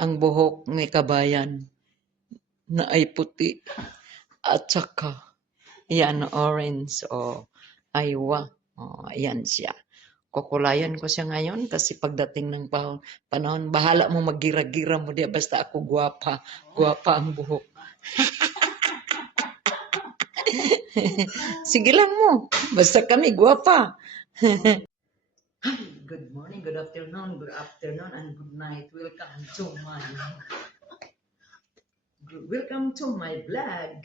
ang buhok ni kabayan na ay puti at saka yan orange o aywa. Ayan siya. Kukulayan ko siya ngayon kasi pagdating ng panahon, bahala mo maggira-gira mo diya basta ako guwapa. Guwapa ang buhok. Sige lang mo. Basta kami guwapa. Good morning, good afternoon, and good night. Welcome to my vlog.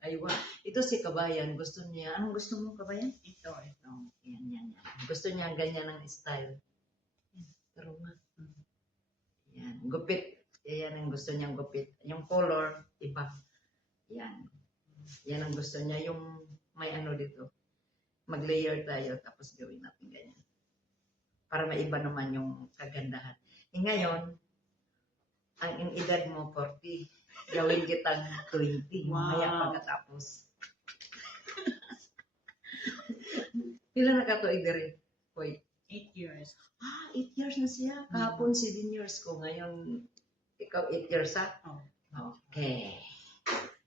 Aywa. Ito si Kabayan. Gusto niya. Anong gusto mo, Kabayan? Ito. Yan. Gusto niya ganyan ang style. Pero nga. Yan. Gupit. Yan ang gusto niyang gupit. Yung color, iba. Yan. Yan ang gusto niya. Yung may ano dito. Mag-layer tayo tapos gawin natin ganyan. Para maiba naman yung kagandahan. Ngayon, ang edad mo 40. Gawin kitang 20. Wow. Maya pagkatapos. Ilan na ka to, Idere? 8 years. 8 years na siya. Kahapon 7 years ko. Ngayon, ikaw 8 years ha? Okay.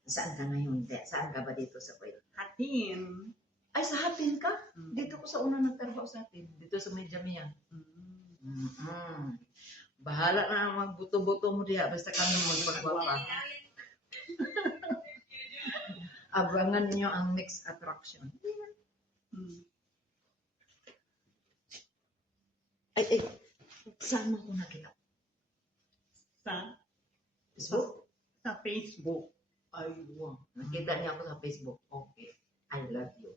Saan ka ngayon? Saan ka ba dito sa Kuwait? Hatin. Ay, sa Hatin ka? Dito ko sa una nagtrabaho sa Hatin. Dito sa May Jamia. Bahala na magbuto-buto mo diya. Basta kami magpagwapa. Abangan niyo ang next attraction. Ay, saan mo ko nakita? Sa Facebook? Sa Facebook. Ay, wow. Nakita niya ako sa Facebook. Okay. I love you.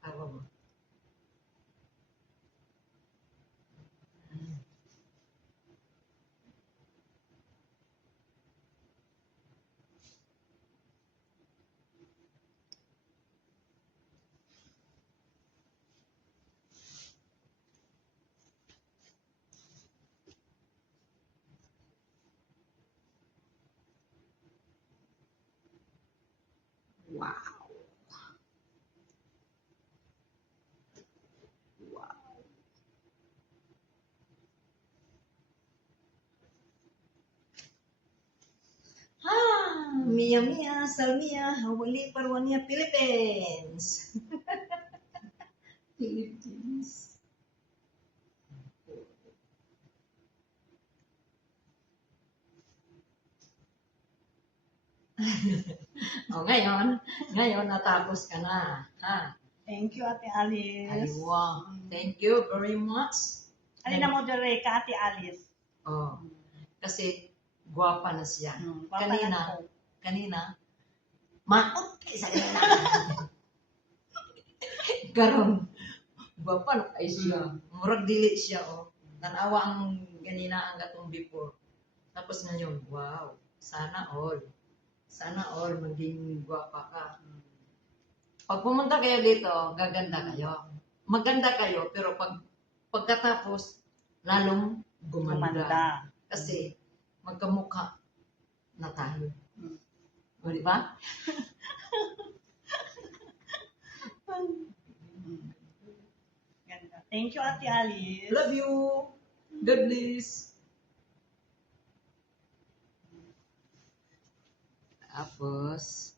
Ako mo. Wow. Mia Mia, Salmia, Hawali Parwania, Philippines. Philippines. Ngayon natapos ka na. Ha? Thank you, Ate Alice. Ay, wow. Thank you very much. Alin na mo dire ka, Ate Alice? Kasi guwapa na siya. Kanina, makot kay sa kanina. Karon, guwapa na kay siya. Murag dili siya, Nanawa ang ganina ang gatong before. Tapos ngayon, wow. Sana all maging guwapa ka. Pag pumunta kayo dito, gaganda kayo. Maganda kayo, pero pagkatapos, lalong gumanda. Kasi magkamukha na tayo. O, di ba? Thank you, Ate Alice. Love you. God bless. Tapos,